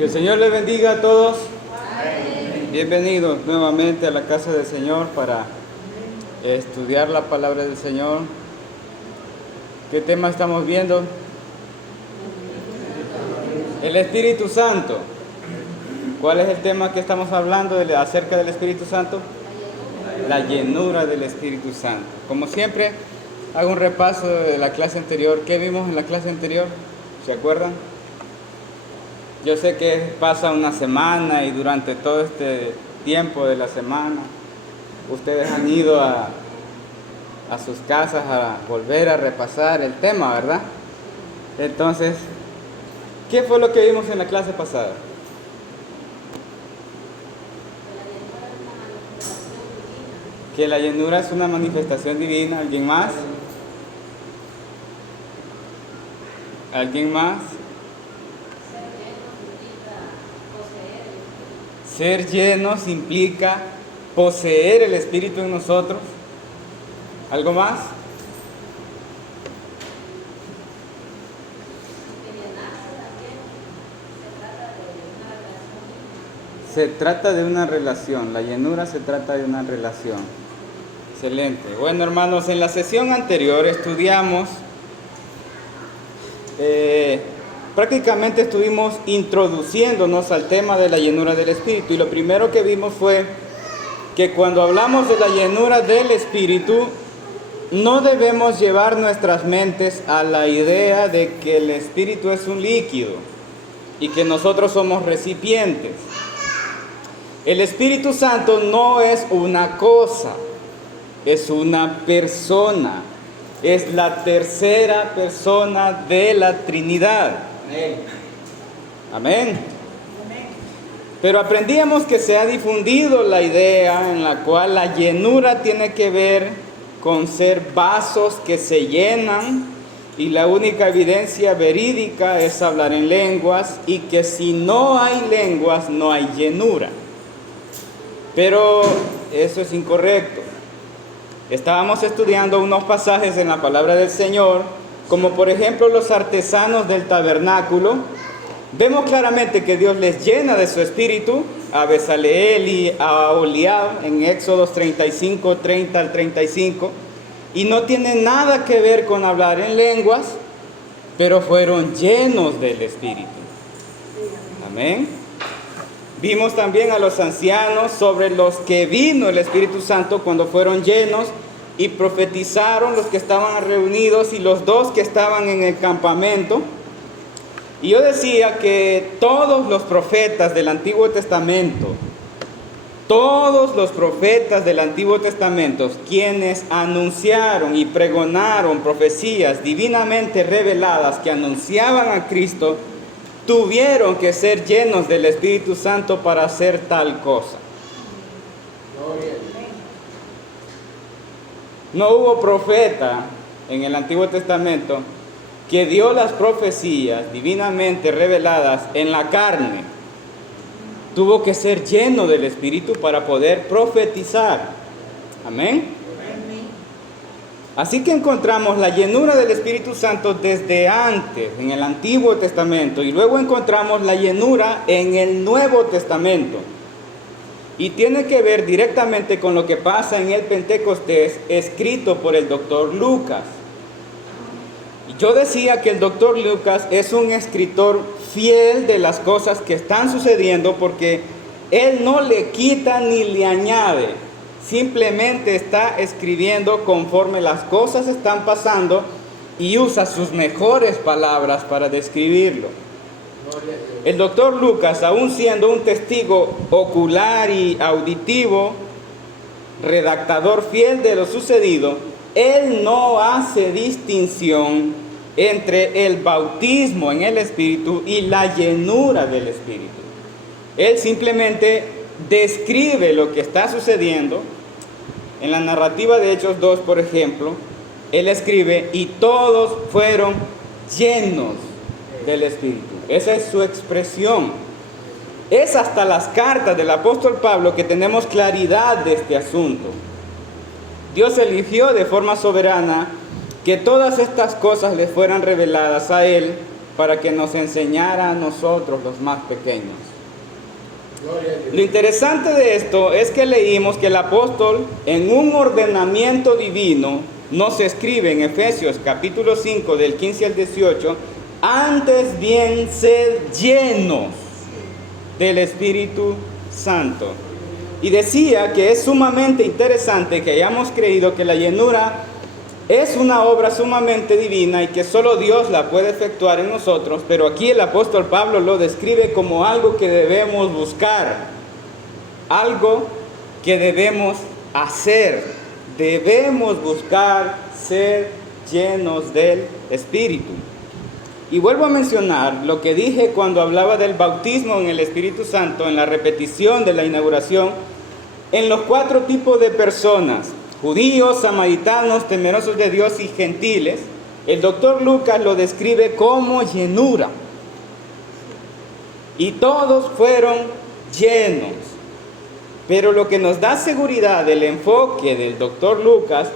Que el Señor les bendiga a todos. Bienvenidos nuevamente a la casa del Señor para estudiar la palabra del Señor. ¿Qué tema estamos viendo? El Espíritu Santo. ¿Cuál es el tema que estamos hablando acerca del Espíritu Santo? La llenura del Espíritu Santo. Como siempre, hago un repaso de la clase anterior. ¿Qué vimos en la clase anterior? ¿Se acuerdan? Yo sé que pasa una semana y durante todo este tiempo de la semana ustedes han ido a sus casas a volver a repasar el tema, ¿verdad? Entonces, ¿qué fue lo que vimos en la clase pasada? Que la llenura es una manifestación divina. ¿Alguien más? ¿Alguien más? Ser llenos implica poseer el Espíritu en nosotros. ¿Algo más? Se trata de una relación. La llenura se trata de una relación. Excelente. Bueno, hermanos, en la sesión anterior estudiamos, prácticamente estuvimos introduciéndonos al tema de la llenura del Espíritu. Y lo primero que vimos fue que cuando hablamos de la llenura del Espíritu, no debemos llevar nuestras mentes a la idea de que el Espíritu es un líquido y que nosotros somos recipientes. El Espíritu Santo no es una cosa, es una persona. Es la tercera persona de la Trinidad. Amén. Pero aprendíamos que se ha difundido la idea en la cual la llenura tiene que ver con ser vasos que se llenan y la única evidencia verídica es hablar en lenguas y que si no hay lenguas no hay llenura. Pero eso es incorrecto. Estábamos estudiando unos pasajes en la palabra del Señor, como por ejemplo los artesanos del tabernáculo. Vemos claramente que Dios les llena de su espíritu, a Bezaleel y a Aholiab en Éxodos 35, 30 al 35, y no tiene nada que ver con hablar en lenguas, pero fueron llenos del espíritu. Amén. Vimos también a los ancianos sobre los que vino el Espíritu Santo cuando fueron llenos y profetizaron los que estaban reunidos y los dos que estaban en el campamento. Y yo decía que todos los profetas del Antiguo Testamento, quienes anunciaron y pregonaron profecías divinamente reveladas que anunciaban a Cristo, tuvieron que ser llenos del Espíritu Santo para hacer tal cosa. No hubo profeta en el Antiguo Testamento que dio las profecías divinamente reveladas en la carne. Tuvo que ser lleno del Espíritu para poder profetizar. Amén. Así que encontramos la llenura del Espíritu Santo desde antes, en el Antiguo Testamento, y luego encontramos la llenura en el Nuevo Testamento. Y tiene que ver directamente con lo que pasa en el Pentecostés, escrito por el doctor Lucas. Yo decía que el doctor Lucas es un escritor fiel de las cosas que están sucediendo porque él no le quita ni le añade. Simplemente está escribiendo conforme las cosas están pasando y usa sus mejores palabras para describirlo. El doctor Lucas, aún siendo un testigo ocular y auditivo, redactador fiel de lo sucedido, él no hace distinción entre el bautismo en el Espíritu y la llenura del Espíritu. Él simplemente describe lo que está sucediendo. En la narrativa de Hechos 2, por ejemplo, él escribe, y todos fueron llenos del Espíritu. Esa es su expresión. Es hasta las cartas del apóstol Pablo que tenemos claridad de este asunto. Dios eligió de forma soberana que todas estas cosas le fueran reveladas a él para que nos enseñara a nosotros los más pequeños. Lo interesante de esto es que leímos que el apóstol, en un ordenamiento divino, nos escribe en Efesios capítulo 5 del 15 al 18, antes bien sed llenos del Espíritu Santo. Y decía que es sumamente interesante que hayamos creído que la llenura es una obra sumamente divina y que solo Dios la puede efectuar en nosotros, pero aquí el apóstol Pablo lo describe como algo que debemos buscar, algo que debemos hacer. Debemos buscar ser llenos del Espíritu. Y vuelvo a mencionar lo que dije cuando hablaba del bautismo en el Espíritu Santo, en la repetición de la inauguración, en los 4 tipos de personas: judíos, samaritanos, temerosos de Dios y gentiles. El doctor Lucas lo describe como llenura. Y todos fueron llenos. Pero lo que nos da seguridad del enfoque del doctor Lucas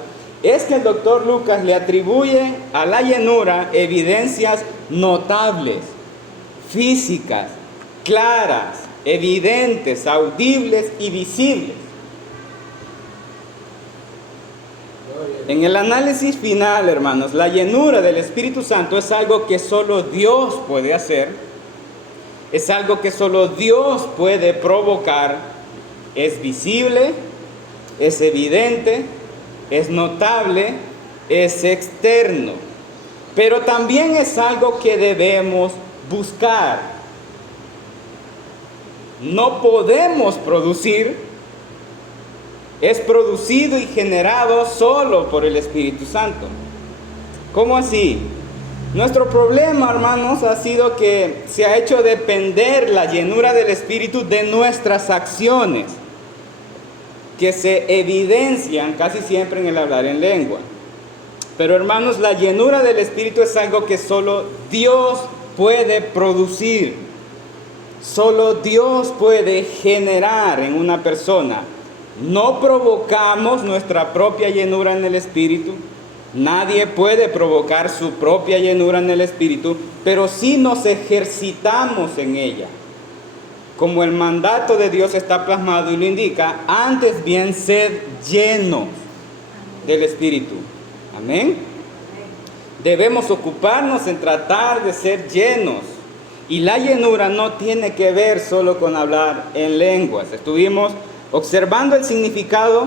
es que el doctor Lucas le atribuye a la llenura evidencias notables, físicas, claras, evidentes, audibles y visibles. En el análisis final, hermanos, la llenura del Espíritu Santo es algo que solo Dios puede hacer, es algo que solo Dios puede provocar, es visible, es evidente, es notable, es externo, pero también es algo que debemos buscar. No podemos producir. Es producido y generado solo por el Espíritu Santo. ¿Cómo así? Nuestro problema, hermanos, ha sido que se ha hecho depender la llenura del Espíritu de nuestras acciones, que se evidencian casi siempre en el hablar en lengua. Pero, hermanos, la llenura del Espíritu es algo que solo Dios puede producir. Solo Dios puede generar en una persona. No provocamos nuestra propia llenura en el Espíritu. Nadie puede provocar su propia llenura en el Espíritu, pero sí nos ejercitamos en ella. Como el mandato de Dios está plasmado y lo indica, antes bien sed llenos del Espíritu. Amén. Debemos ocuparnos en tratar de ser llenos. Y la llenura no tiene que ver solo con hablar en lenguas. Estuvimos observando el significado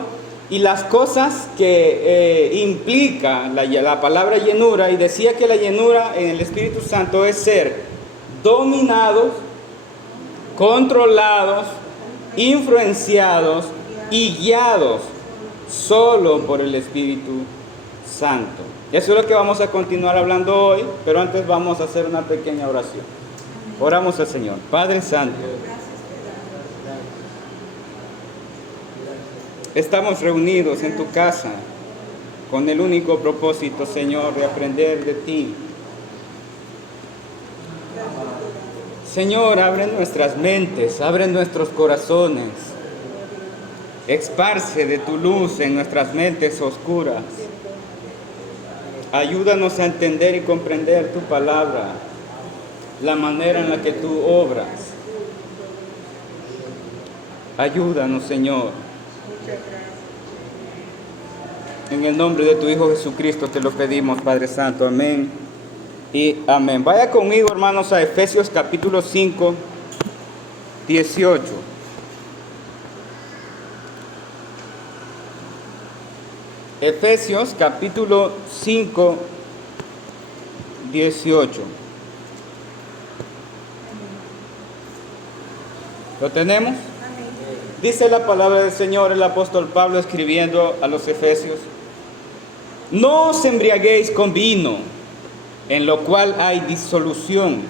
y las cosas que implica la palabra llenura, y decía que la llenura en el Espíritu Santo es ser dominados, controlados, influenciados y guiados solo por el Espíritu Santo. Eso es lo que vamos a continuar hablando hoy, pero antes vamos a hacer una pequeña oración. Oramos al Señor. Padre Santo, estamos reunidos en tu casa con el único propósito, Señor, de aprender de ti. Señor, abre nuestras mentes, abre nuestros corazones. Esparce de tu luz en nuestras mentes oscuras. Ayúdanos a entender y comprender tu palabra, la manera en la que tú obras. Ayúdanos, Señor. En el nombre de tu Hijo Jesucristo te lo pedimos, Padre Santo. Amén y amén. Vaya conmigo, hermanos, a Efesios capítulo 5, 18. Efesios capítulo 5, 18. ¿Lo tenemos? Dice la palabra del Señor, el apóstol Pablo escribiendo a los Efesios: no os embriaguéis con vino, en lo cual hay disolución.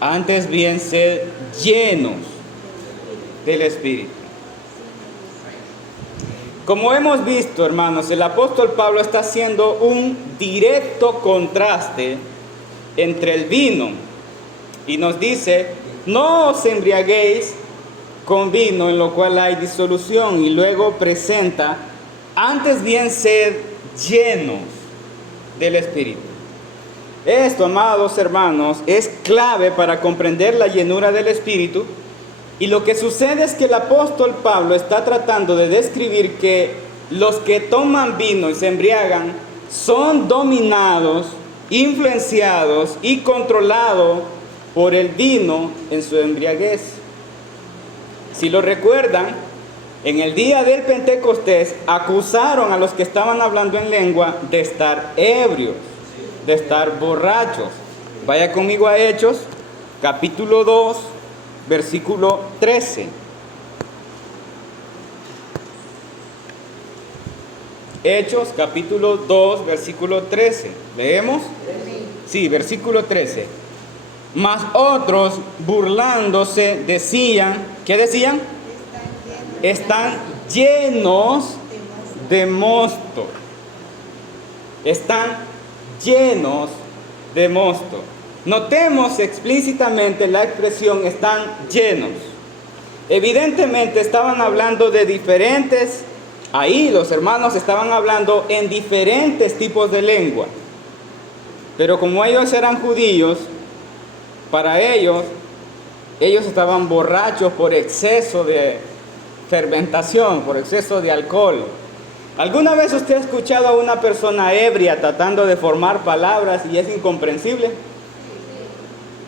Antes bien, sed llenos del Espíritu. Como hemos visto, hermanos, el apóstol Pablo está haciendo un directo contraste entre el vino y nos dice: no os embriaguéis con vino, en lo cual hay disolución, y luego presenta: antes bien sed llenos del Espíritu. Esto, amados hermanos, es clave para comprender la llenura del Espíritu. Y lo que sucede es que el apóstol Pablo está tratando de describir que los que toman vino y se embriagan son dominados, influenciados y controlados por el vino en su embriaguez. Si lo recuerdan, en el día del Pentecostés acusaron a los que estaban hablando en lengua de estar ebrios, de estar borrachos. Vaya conmigo a Hechos, capítulo 2, versículo 13. Hechos, capítulo 2, versículo 13. ¿Leemos? Sí, versículo 13. Mas otros, burlándose, decían, ¿qué decían? Están llenos de mosto. Están llenos de mosto. Notemos explícitamente la expresión están llenos. Evidentemente estaban hablando de diferentes, ahí los hermanos estaban hablando en diferentes tipos de lengua. Pero como ellos eran judíos, para ellos estaban borrachos por exceso de fermentación, por exceso de alcohol. ¿Alguna vez usted ha escuchado a una persona ebria tratando de formar palabras y es incomprensible?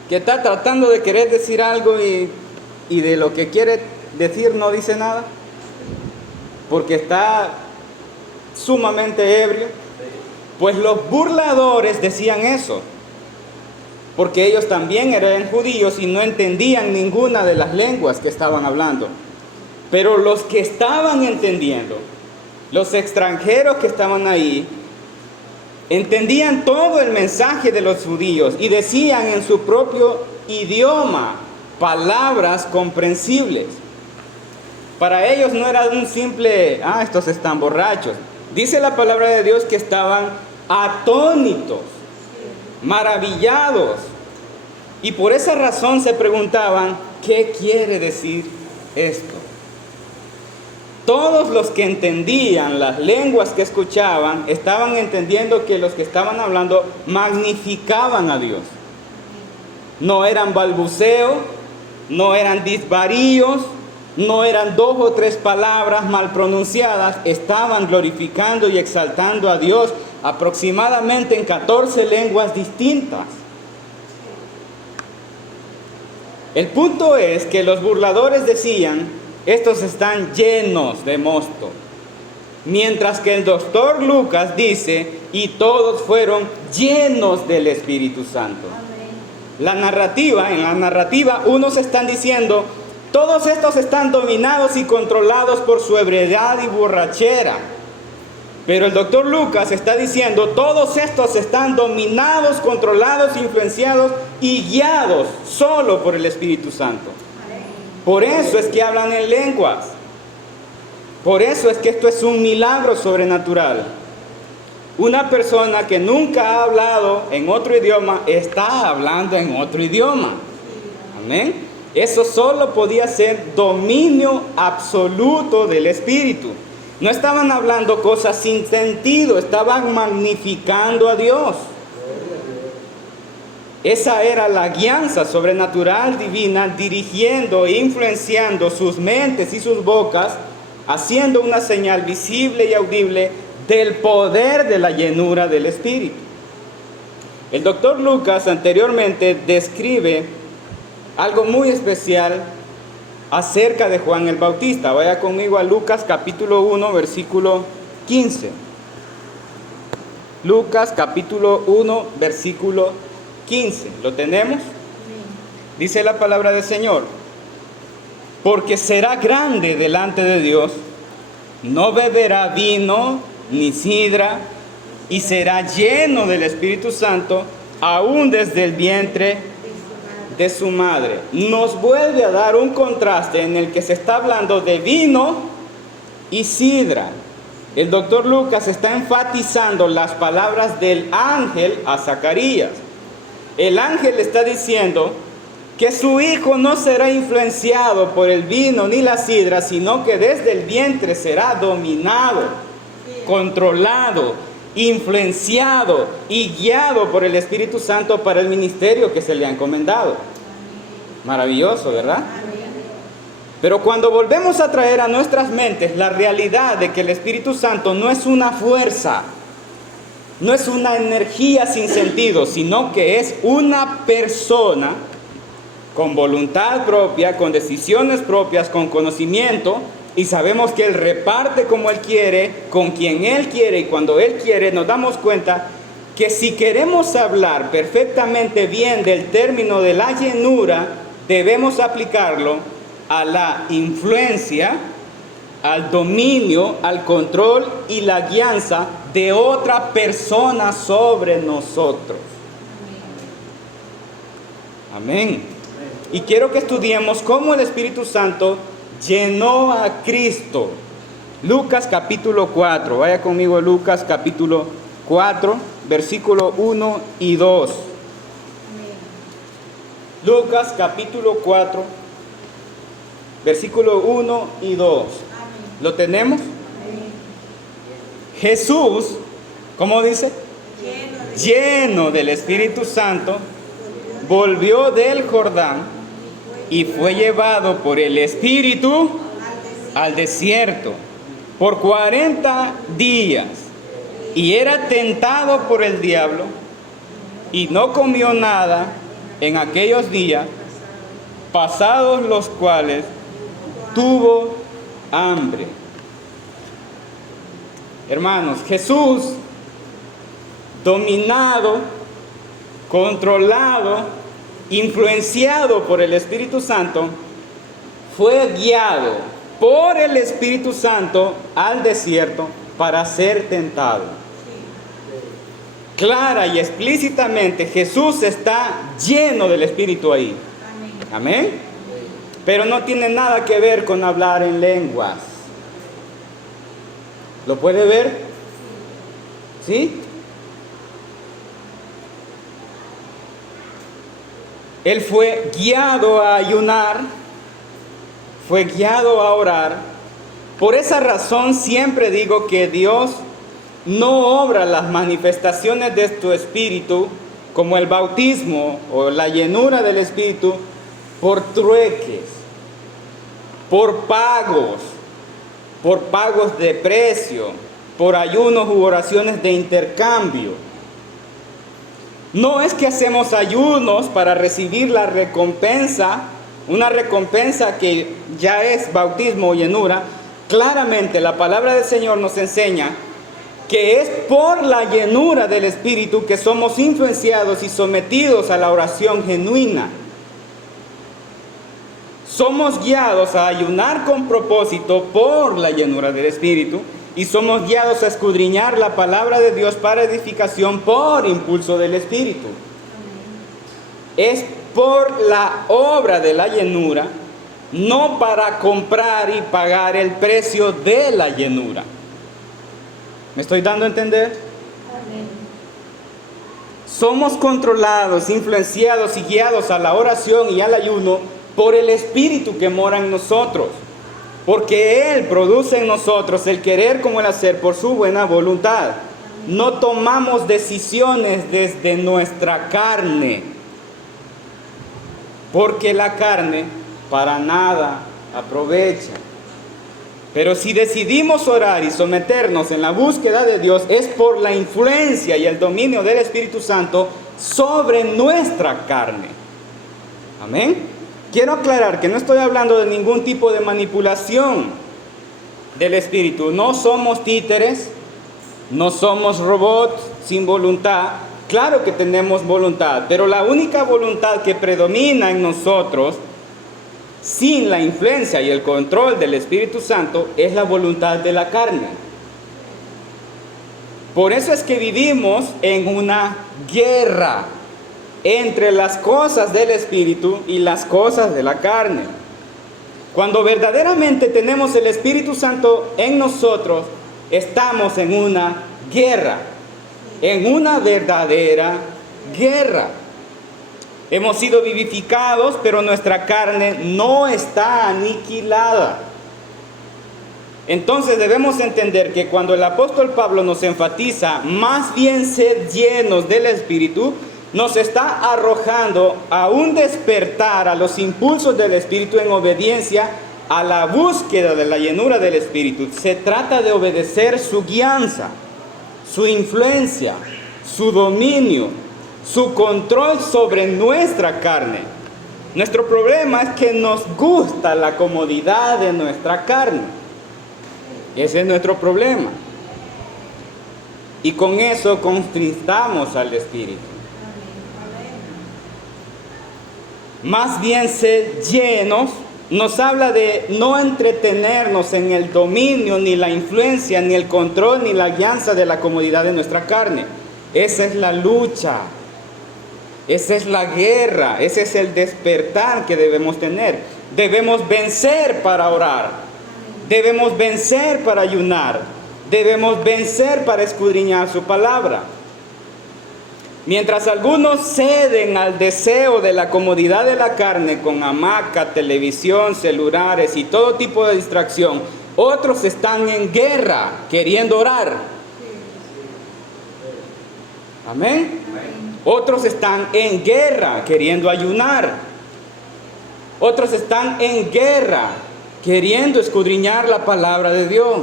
Que está tratando de querer decir algo y de lo que quiere decir no dice nada, porque está sumamente ebrio. Pues los burladores decían eso, porque ellos también eran judíos y no entendían ninguna de las lenguas que estaban hablando. Pero los que estaban entendiendo, los extranjeros que estaban ahí, entendían todo el mensaje de los judíos y decían en su propio idioma palabras comprensibles. Para ellos no era un simple, estos están borrachos. Dice la palabra de Dios que estaban atónitos, maravillados. Y por esa razón se preguntaban, ¿qué quiere decir esto? Todos los que entendían las lenguas que escuchaban estaban entendiendo que los que estaban hablando magnificaban a Dios. No eran balbuceo, no eran disvaríos, no eran 2 o 3 palabras mal pronunciadas, estaban glorificando y exaltando a Dios aproximadamente en 14 lenguas distintas. El punto es que los burladores decían, estos están llenos de mosto. Mientras que el doctor Lucas dice, y todos fueron llenos del Espíritu Santo. En la narrativa, unos están diciendo, todos estos están dominados y controlados por su ebriedad y borrachera. Pero el doctor Lucas está diciendo, todos estos están dominados, controlados, influenciados y guiados solo por el Espíritu Santo. Por eso es que hablan en lenguas. Por eso es que esto es un milagro sobrenatural. Una persona que nunca ha hablado en otro idioma está hablando en otro idioma. Amén. Eso solo podía ser dominio absoluto del Espíritu. No estaban hablando cosas sin sentido, estaban magnificando a Dios. Esa era la guianza sobrenatural divina dirigiendo e influenciando sus mentes y sus bocas, haciendo una señal visible y audible del poder de la llenura del Espíritu. El doctor Lucas anteriormente describe algo muy especial acerca de Juan el Bautista. Vaya conmigo a Lucas capítulo 1, versículo 15. Lucas capítulo 1, versículo 15. ¿Lo tenemos? Dice la palabra del Señor: porque será grande delante de Dios, no beberá vino ni sidra, y será lleno del Espíritu Santo, aún desde el vientre de su madre. Nos vuelve a dar un contraste en el que se está hablando de vino y sidra. El doctor Lucas está enfatizando las palabras del ángel a Zacarías. El ángel está diciendo que su hijo no será influenciado por el vino ni la sidra, sino que desde el vientre será dominado, controlado, influenciado y guiado por el Espíritu Santo para el ministerio que se le ha encomendado. Maravilloso, ¿verdad? Pero cuando volvemos a traer a nuestras mentes la realidad de que el Espíritu Santo no es una fuerza, no es una energía sin sentido, sino que es una persona con voluntad propia, con decisiones propias, con conocimiento, y sabemos que Él reparte como Él quiere, con quien Él quiere y cuando Él quiere, nos damos cuenta que si queremos hablar perfectamente bien del término de la llenura, debemos aplicarlo a la influencia, al dominio, al control y la guianza de otra persona sobre nosotros. Amén. Y quiero que estudiemos cómo el Espíritu Santo llenó a Cristo. Lucas capítulo 4. Vaya conmigo a Lucas capítulo 4, versículo 1 y 2. Lucas capítulo 4, versículo 1 y 2. ¿Lo tenemos? Jesús, ¿cómo dice? Lleno del Espíritu Santo, volvió del Jordán y fue llevado por el Espíritu al desierto por 40 días. Y era tentado por el diablo y no comió nada en aquellos días, pasados los cuales tuvo hambre. Hermanos, Jesús, dominado, controlado, influenciado por el Espíritu Santo, fue guiado por el Espíritu Santo al desierto para ser tentado. Clara y explícitamente Jesús está lleno del Espíritu ahí. Amén. Pero no tiene nada que ver con hablar en lenguas. ¿Lo puede ver? ¿Sí? Él fue guiado a ayunar, fue guiado a orar. Por esa razón siempre digo que Dios no obra las manifestaciones de tu espíritu, como el bautismo o la llenura del Espíritu, por trueques, por pagos de precio, por ayunos u oraciones de intercambio. No es que hacemos ayunos para recibir la recompensa, una recompensa que ya es bautismo o llenura. Claramente la palabra del Señor nos enseña que es por la llenura del Espíritu que somos influenciados y sometidos a la oración genuina. Somos guiados a ayunar con propósito por la llenura del Espíritu y somos guiados a escudriñar la palabra de Dios para edificación por impulso del Espíritu. Es por la obra de la llenura, no para comprar y pagar el precio de la llenura. ¿Me estoy dando a entender? Amén. Somos controlados, influenciados y guiados a la oración y al ayuno por el Espíritu que mora en nosotros, porque Él produce en nosotros el querer como el hacer por su buena voluntad. No tomamos decisiones desde nuestra carne, porque la carne para nada aprovecha. Pero si decidimos orar y someternos en la búsqueda de Dios, es por la influencia y el dominio del Espíritu Santo sobre nuestra carne. Amén. Quiero aclarar que no estoy hablando de ningún tipo de manipulación del Espíritu. No somos títeres, no somos robots sin voluntad. Claro que tenemos voluntad, pero la única voluntad que predomina en nosotros, sin la influencia y el control del Espíritu Santo, es la voluntad de la carne. Por eso es que vivimos en una guerra entre las cosas del Espíritu y las cosas de la carne. Cuando verdaderamente tenemos el Espíritu Santo en nosotros, estamos en una guerra, en una verdadera guerra. Hemos sido vivificados, pero nuestra carne no está aniquilada. Entonces debemos entender que cuando el apóstol Pablo nos enfatiza, más bien sed llenos del Espíritu, nos está arrojando a un despertar a los impulsos del Espíritu en obediencia a la búsqueda de la llenura del Espíritu. Se trata de obedecer su guianza, su influencia, su dominio, su control sobre nuestra carne. Nuestro problema es que nos gusta la comodidad de nuestra carne. Ese es nuestro problema. Y con eso contristamos al Espíritu. Más bien ser llenos nos habla de no entretenernos en el dominio, ni la influencia, ni el control, ni la guianza de la comodidad de nuestra carne. Esa es la lucha. Esa es la guerra. Ese es el despertar que debemos tener. Debemos vencer para orar. Debemos vencer para ayunar. Debemos vencer para escudriñar su palabra. Mientras algunos ceden al deseo de la comodidad de la carne con hamaca, televisión, celulares y todo tipo de distracción, otros están en guerra queriendo orar. Amén. Otros están en guerra queriendo ayunar. Otros están en guerra queriendo escudriñar la palabra de Dios.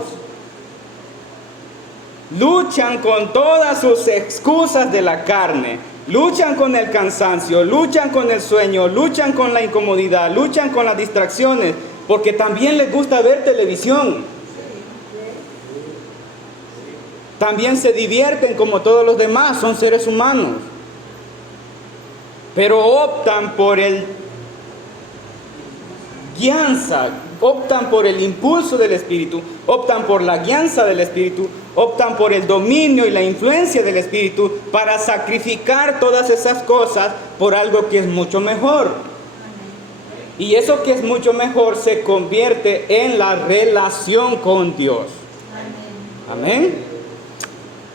Luchan con todas sus excusas de la carne, luchan con el cansancio, luchan con el sueño, luchan con la incomodidad, luchan con las distracciones, porque también les gusta ver televisión. También se divierten como todos los demás, son seres humanos. Pero optan por el guianza, optan por el impulso del Espíritu, optan por la guianza del Espíritu, optan por el dominio y la influencia del Espíritu para sacrificar todas esas cosas por algo que es mucho mejor. Y eso que es mucho mejor se convierte en la relación con Dios. Amén.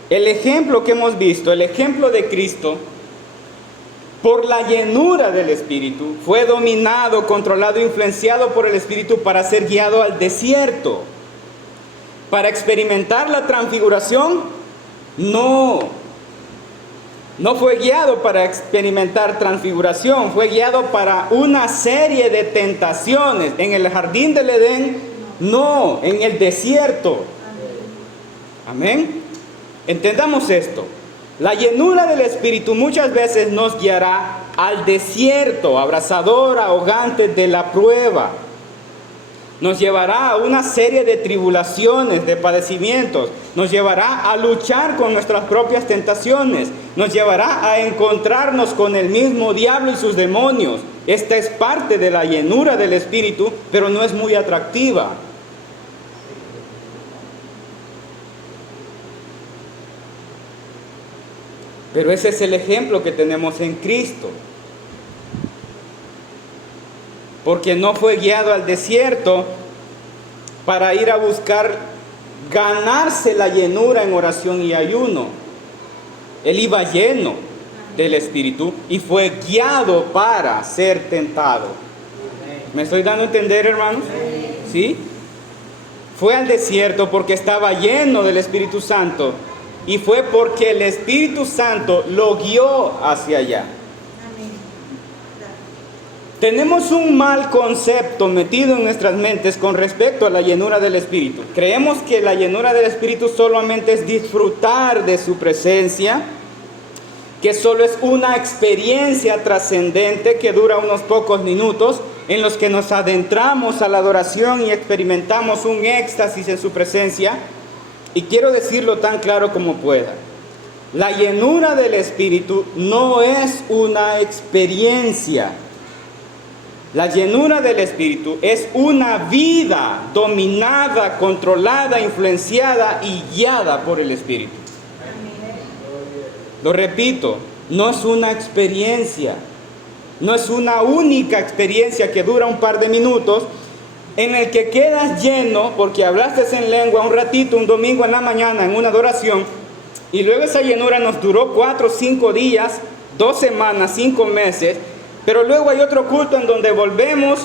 El ejemplo que hemos visto, el ejemplo de Cristo, por la llenura del Espíritu, fue dominado, controlado, influenciado por el Espíritu para ser guiado al desierto. Para experimentar la transfiguración, no fue guiado para experimentar transfiguración, fue guiado para una serie de tentaciones. En el jardín del Edén, no, en el desierto. Amén. Entendamos esto. La llenura del Espíritu muchas veces nos guiará al desierto, abrasador, ahogante de la prueba. Nos llevará a una serie de tribulaciones, de padecimientos. Nos llevará a luchar con nuestras propias tentaciones. Nos llevará a encontrarnos con el mismo diablo y sus demonios. Esta es parte de la llenura del Espíritu, pero no es muy atractiva. Pero ese es el ejemplo que tenemos en Cristo. Porque no fue guiado al desierto para ir a buscar ganarse la llenura en oración y ayuno. Él iba lleno del Espíritu y fue guiado para ser tentado. ¿Me estoy dando a entender, hermanos? ¿Sí? Fue al desierto porque estaba lleno del Espíritu Santo. Y fue porque el Espíritu Santo lo guió hacia allá. Tenemos un mal concepto metido en nuestras mentes con respecto a la llenura del Espíritu. Creemos que la llenura del Espíritu solamente es disfrutar de su presencia, que solo es una experiencia trascendente que dura unos pocos minutos, en los que nos adentramos a la adoración y experimentamos un éxtasis en su presencia. Y quiero decirlo tan claro como pueda. La llenura del Espíritu no es una experiencia. La llenura del Espíritu es una vida dominada, controlada, influenciada y guiada por el Espíritu. Lo repito, no es una experiencia. No es una única experiencia que dura un par de minutos, en el que quedas lleno porque hablaste en lengua un ratito, un domingo en la mañana, en una adoración, y luego esa llenura nos duró 4, 5 días, 2 semanas, 5 meses, pero luego hay otro culto en donde volvemos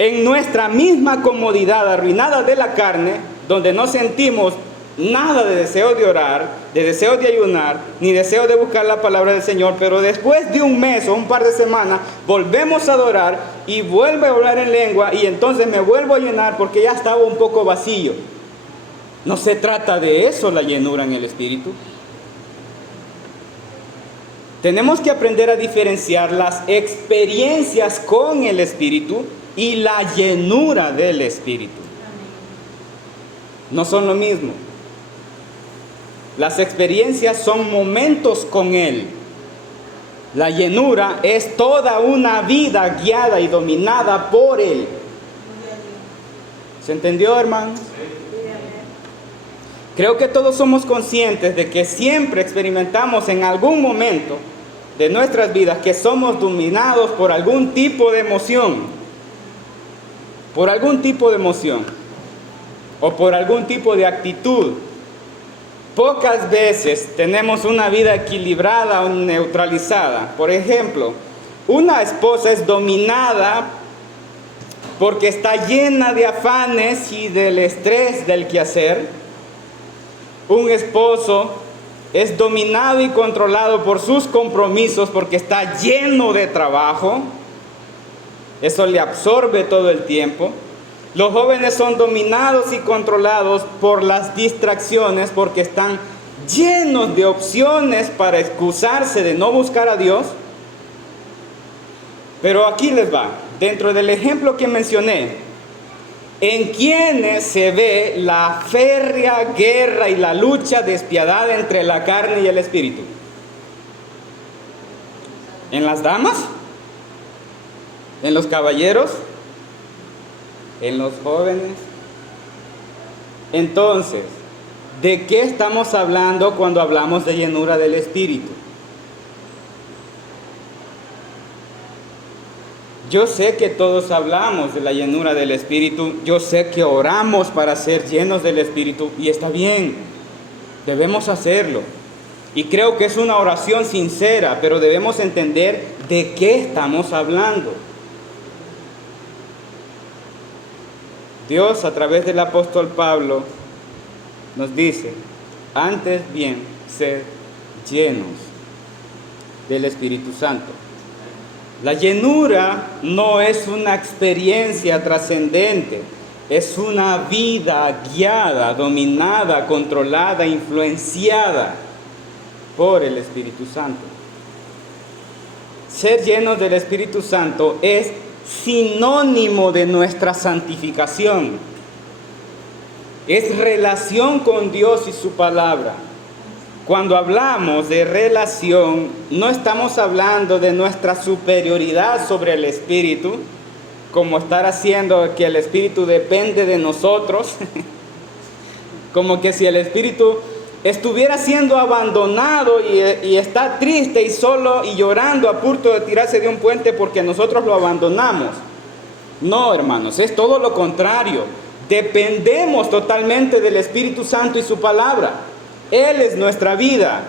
en nuestra misma comodidad arruinada de la carne, donde no sentimos nada de deseo de orar, de deseo de ayunar, ni deseo de buscar la palabra del Señor, pero después de un mes o un par de semanas volvemos a adorar y vuelve a hablar en lengua y entonces me vuelvo a llenar porque ya estaba un poco vacío. No se trata de eso la llenura en el Espíritu. Tenemos que aprender a diferenciar las experiencias con el Espíritu y la llenura del Espíritu. No son lo mismo. Las experiencias son momentos con Él. La llenura es toda una vida guiada y dominada por Él. ¿Se entendió, hermanos? Creo que todos somos conscientes de que siempre experimentamos en algún momento de nuestras vidas que somos dominados por algún tipo de emoción. Por algún tipo de emoción. O por algún tipo de actitud. Pocas veces tenemos una vida equilibrada o neutralizada. Por ejemplo, una esposa es dominada porque está llena de afanes y del estrés del quehacer. Un esposo es dominado y controlado por sus compromisos porque está lleno de trabajo. Eso le absorbe todo el tiempo. Los jóvenes son dominados y controlados por las distracciones porque están llenos de opciones para excusarse de no buscar a Dios. Pero aquí les va, dentro del ejemplo que mencioné, en quienes se ve la férrea guerra y la lucha despiadada entre la carne y el espíritu. ¿En las damas? ¿En los caballeros? ¿En los jóvenes? Entonces, ¿de qué estamos hablando cuando hablamos de llenura del Espíritu? Yo sé que todos hablamos de la llenura del Espíritu, yo sé que oramos para ser llenos del Espíritu y está bien, debemos hacerlo. Y creo que es una oración sincera, pero debemos entender de qué estamos hablando. Dios, a través del apóstol Pablo, nos dice, antes bien, sed llenos del Espíritu Santo. La llenura no es una experiencia trascendente, es una vida guiada, dominada, controlada, influenciada por el Espíritu Santo. Ser llenos del Espíritu Santo es sinónimo de nuestra santificación. Es relación con Dios y su palabra. Cuando hablamos de relación, no estamos hablando de nuestra superioridad sobre el Espíritu, como estar haciendo que el Espíritu depende de nosotros, como que si el Espíritu estuviera siendo abandonado y está triste y solo y llorando a punto de tirarse de un puente porque nosotros lo abandonamos. No, hermanos, es todo lo contrario. Dependemos totalmente del Espíritu Santo y su palabra. Él es nuestra vida.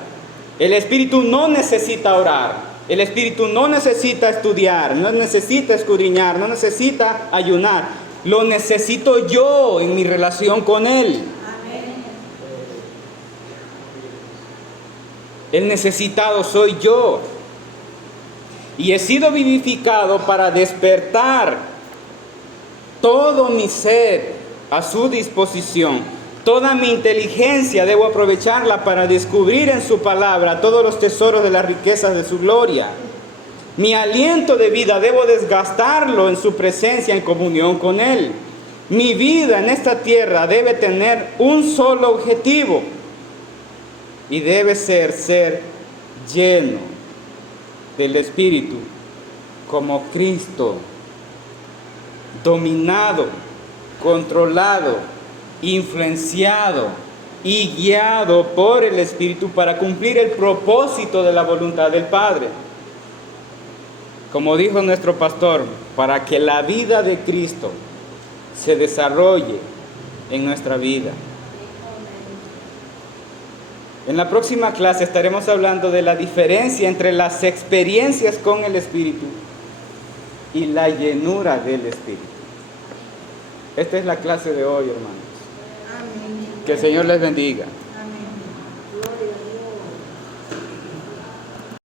El Espíritu no necesita orar. El Espíritu no necesita estudiar, no necesita escudriñar, no necesita ayunar. Lo necesito yo en mi relación con Él. El necesitado soy yo. Y he sido vivificado para despertar todo mi ser a su disposición. Toda mi inteligencia debo aprovecharla para descubrir en su palabra todos los tesoros de las riquezas de su gloria. Mi aliento de vida debo desgastarlo en su presencia, en comunión con Él. Mi vida en esta tierra debe tener un solo objetivo. Y debe ser lleno del Espíritu como Cristo, dominado, controlado, influenciado y guiado por el Espíritu para cumplir el propósito de la voluntad del Padre. Como dijo nuestro pastor, para que la vida de Cristo se desarrolle en nuestra vida. En la próxima clase estaremos hablando de la diferencia entre las experiencias con el Espíritu y la llenura del Espíritu. Esta es la clase de hoy, hermanos. Amén. Que el Señor les bendiga.